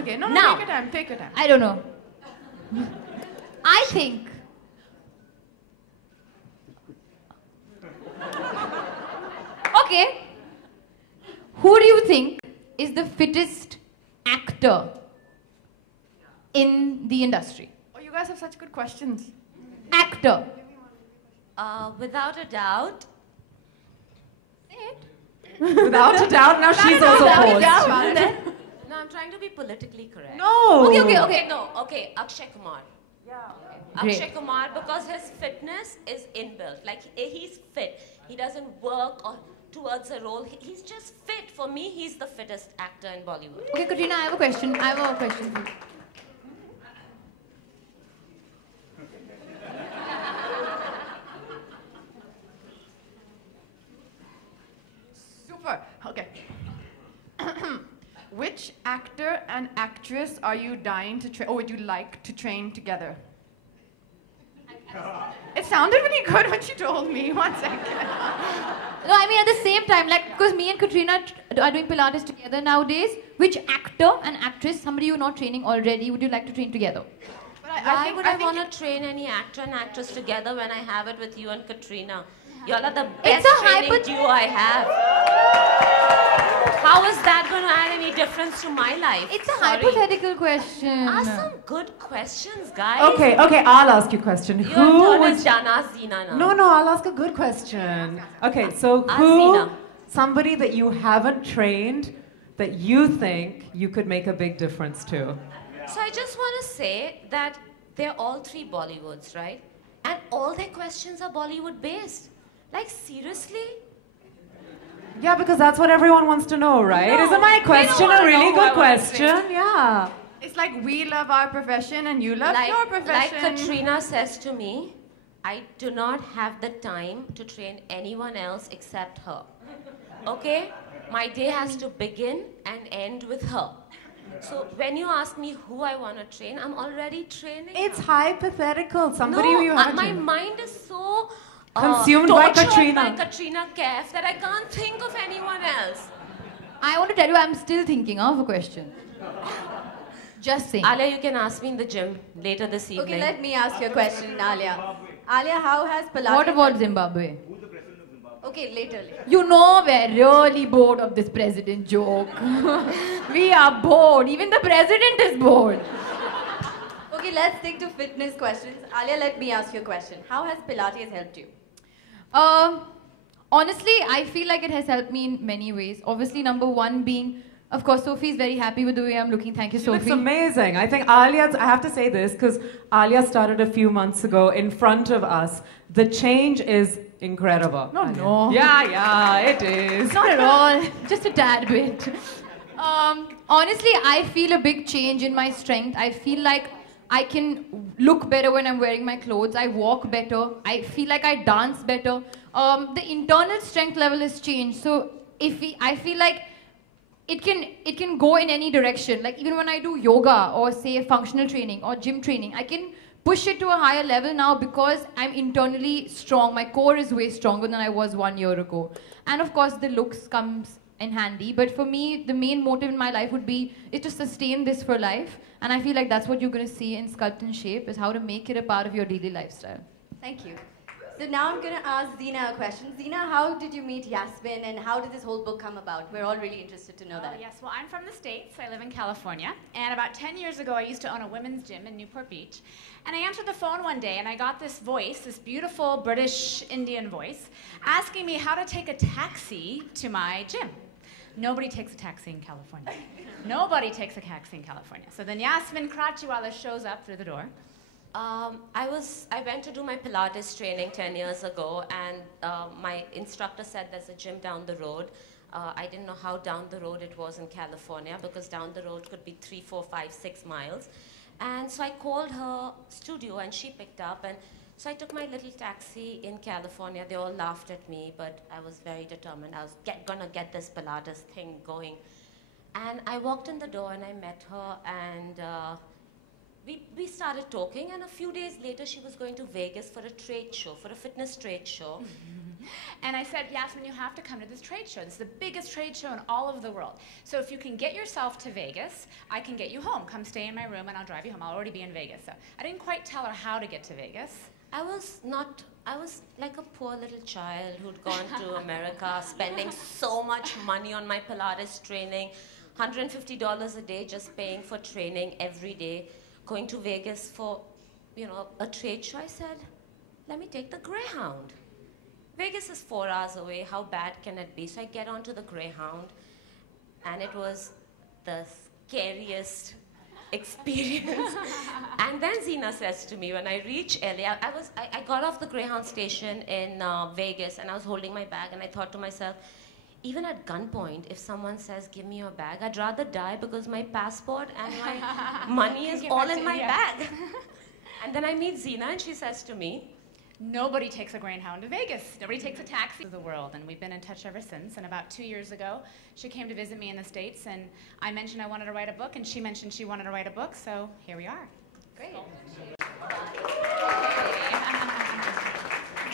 okay. No, Now. take your time, take your time. I don't know. I think. Okay. Who do you think is the fittest actor in the industry? Oh, you guys have such good questions. Actor. Without a doubt. Without a doubt, now she's also paused. No, I'm trying to be politically correct. No. Okay, Akshay Kumar. Great. Akshay Kumar, because his fitness is inbuilt. Like, he's fit. He doesn't work towards a role. He's just fit. For me, he's the fittest actor in Bollywood. Okay, Katrina, I have a question. I have a question for you. Super. Okay. Which actor and actress are you dying to train, or would you like to train together? It sounded really good when she told me. 1 second. No, I mean at the same time, like, because me and Katrina are doing Pilates together nowadays, which actor and actress, somebody you're not training already, would you like to train together? But Why would I want to train any actor and actress together when I have it with you and Katrina? Y'all are the best training duo I have. How is that going to add any difference to my life? It's a hypothetical question. Ask some good questions, guys. Okay, I'll ask you a question. Your Who turn would... is Jana Zina now. No, I'll ask a good question. Okay, so Zina. somebody that you haven't trained that you think you could make a big difference to? So I just want to say that they're all three Bollywoods, right? And all their questions are Bollywood based. Like, seriously? Yeah, because that's what everyone wants to know, right? No, Isn't my question a really good I wanna say. question? Yeah. It's like we love our profession and you love your profession. Like Katrina says to me, I do not have the time to train anyone else except her. Okay? My day has to begin and end with her. So when you ask me who I want to train, I'm already training. It's hypothetical. Somebody no, who you haven't my trained. mind is so Consumed by tortured Katrina. by Katrina Kaif that I can't think of anyone else. I want to tell you, I'm still thinking of a question. Just saying. Alia, you can ask me in the gym later this evening. Okay, let me ask you a question, Alia. Alia, how has Pilates... What about Zimbabwe? Okay, later. You know we're really bored of this president joke. We are bored. Even the president is bored. Okay, let's stick to fitness questions. Alia, let me ask you a question. How has Pilates helped you? Honestly, I feel like it has helped me in many ways. Obviously, number one being, of course, Sophie is very happy with the way I'm looking. Thank you, Sophie. It's amazing. I think Alia, I have to say this because Alia started a few months ago in front of us. The change is incredible. No. Yeah, it is. Not at all. Just a tad bit. Honestly, I feel a big change in my strength. I feel like I can look better when I'm wearing my clothes. I walk better. I feel like I dance better. The internal strength level has changed. So I feel like it can go in any direction. Like even when I do yoga or say functional training or gym training, I can push it to a higher level now because I'm internally strong. My core is way stronger than I was 1 year ago. And of course, the looks comes in handy. But for me, the main motive in my life would be is to sustain this for life. And I feel like that's what you're going to see in Sculpt and Shape, is how to make it a part of your daily lifestyle. Thank you. So now I'm going to ask Zina a question. Zina, how did you meet Yasmin and how did this whole book come about? We're all really interested to know that. Yes, well, I'm from the States. I live in California. And about 10 years ago, I used to own a women's gym in Newport Beach. And I answered the phone one day, and I got this voice, this beautiful British Indian voice, asking me how to take a taxi to my gym. Nobody takes a taxi in California. Nobody takes a taxi in California. So then Yasmin Kratchiwala shows up through the door. I went to do my Pilates training 10 years ago, and my instructor said there's a gym down the road. I didn't know how down the road it was in California, because down the road could be 3, 4, 5, 6 miles. And so I called her studio, and she picked up, and so I took my little taxi in California. They all laughed at me, but I was very determined. I was gonna get this Pilates thing going. And I walked in the door, and I met her, and we started talking, and a few days later she was going to Vegas for a trade show, for a fitness trade show. And I said, Yasmin, you have to come to this trade show. This is the biggest trade show in all of the world. So if you can get yourself to Vegas, I can get you home. Come stay in my room and I'll drive you home. I'll already be in Vegas. So I didn't quite tell her how to get to Vegas. I was like a poor little child who'd gone to America, spending so much money on my Pilates training, $150 a day just paying for training every day, going to Vegas for, you know, a trade show. I said, let me take the Greyhound. Vegas is 4 hours away. How bad can it be? So I get onto the Greyhound, and it was the scariest experience. And then Zina says to me, when I reach LA, I got off the Greyhound station in Vegas, and I was holding my bag, and I thought to myself, even at gunpoint, if someone says, give me your bag, I'd rather die because my passport and my money is all in my bag. And then I meet Zina, and she says to me, nobody takes a Greyhound to Vegas. Nobody takes a taxi to the world, and we've been in touch ever since. And about 2 years ago, she came to visit me in the States, and I mentioned I wanted to write a book, and she mentioned she wanted to write a book, so here we are. Great.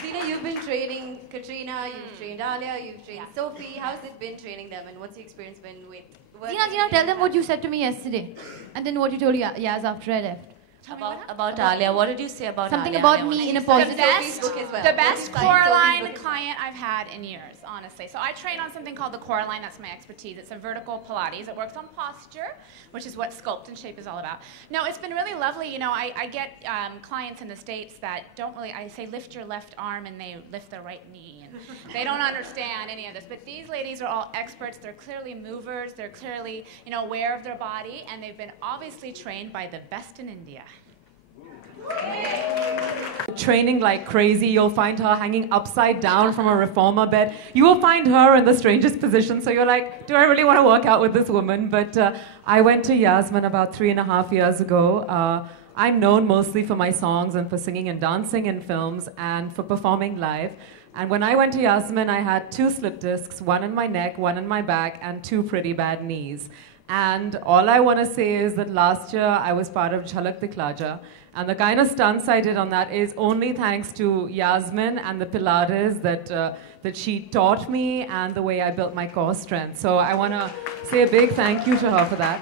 Zina, you've been training Katrina, you've trained Alia, you've trained Sophie. How's it been training them, and what's the experience been with... Zina, tell them what you said to me yesterday, and then what you told Yaz after I left. About Alia, what did you say about something Alia? about me in a positive The best Coraline client I've had in years, honestly. So I train on something called the Coraline. That's my expertise. It's a vertical Pilates. It works on posture, which is what Sculpt and Shape is all about. No, it's been really lovely. You know, I get clients in the States that don't really, I say lift your left arm and they lift their right knee. And they don't understand any of this. But these ladies are all experts. They're clearly movers. They're clearly, you know, aware of their body. And they've been obviously trained by the best in India. Training like crazy. You'll find her hanging upside down from a reformer bed. You will find her in the strangest position. So you're like, do I really want to work out with this woman? But I went to Yasmin about 3.5 years ago. I'm known mostly for my songs and for singing and dancing in films and for performing live. And when I went to Yasmin, I had 2 slip discs, one in my neck, one in my back, and 2 pretty bad knees. And all I want to say is that last year I was part of Jhalak Dikhlaja. And the kind of stunts I did on that is only thanks to Yasmin and the Pilates that she taught me and the way I built my core strength. So I want to say a big thank you to her for that.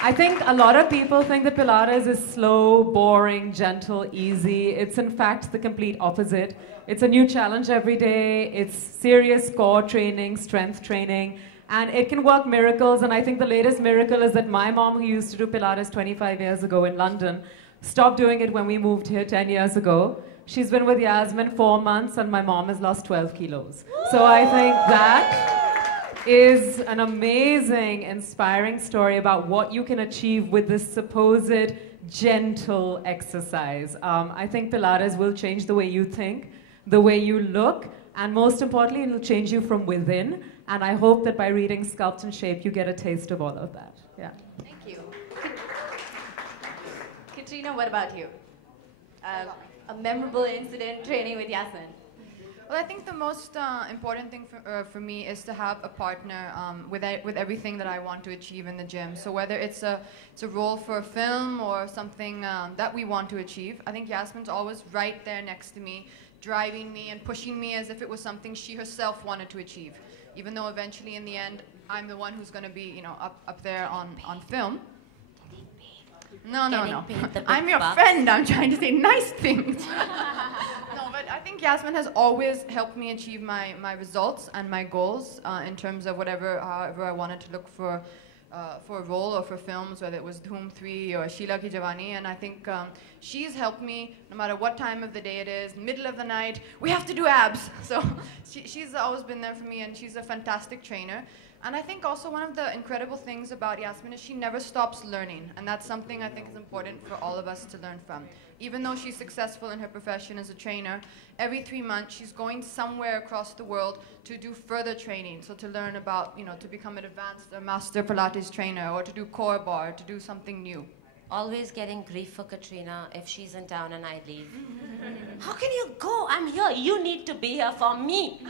I think a lot of people think that Pilates is slow, boring, gentle, easy. It's in fact the complete opposite. It's a new challenge every day. It's serious core training, strength training. And it can work miracles. And I think the latest miracle is that my mom, who used to do Pilates 25 years ago in London, stopped doing it when we moved here 10 years ago. She's been with Yasmin 4 months, and my mom has lost 12 kilos. So I think that is an amazing, inspiring story about what you can achieve with this supposed gentle exercise. I think Pilates will change the way you think, the way you look, and most importantly, it will change you from within. And I hope that by reading Sculpt and Shape, you get a taste of all of that. Yeah. Thank you. Katrina, what about you? A memorable incident training with Yasmin. Well, I think the most important thing for me is to have a partner with everything that I want to achieve in the gym. So whether it's a role for a film or something that we want to achieve, I think Yasmin's always right there next to me, driving me and pushing me as if it was something she herself wanted to achieve. Even though eventually in the end, I'm the one who's going to be, you know, up there on film. No. I'm your friend. I'm trying to say nice things. No, but I think Yasmin has always helped me achieve my results and my goals in terms of however I wanted to look for a role or for films, whether it was Dhoom 3 or Sheila Ki Jawani. And I think she's helped me no matter what time of the day it is, middle of the night, we have to do abs. So she's always been there for me, and she's a fantastic trainer. And I think also one of the incredible things about Yasmin is she never stops learning. And that's something I think is important for all of us to learn from. Even though she's successful in her profession as a trainer, every 3 months she's going somewhere across the world to do further training. So to learn about, you know, to become an advanced or master Pilates trainer, or to do core bar, to do something new. Always getting grief for Katrina if she's in town and I leave. How can you go? I'm here. You need to be here for me.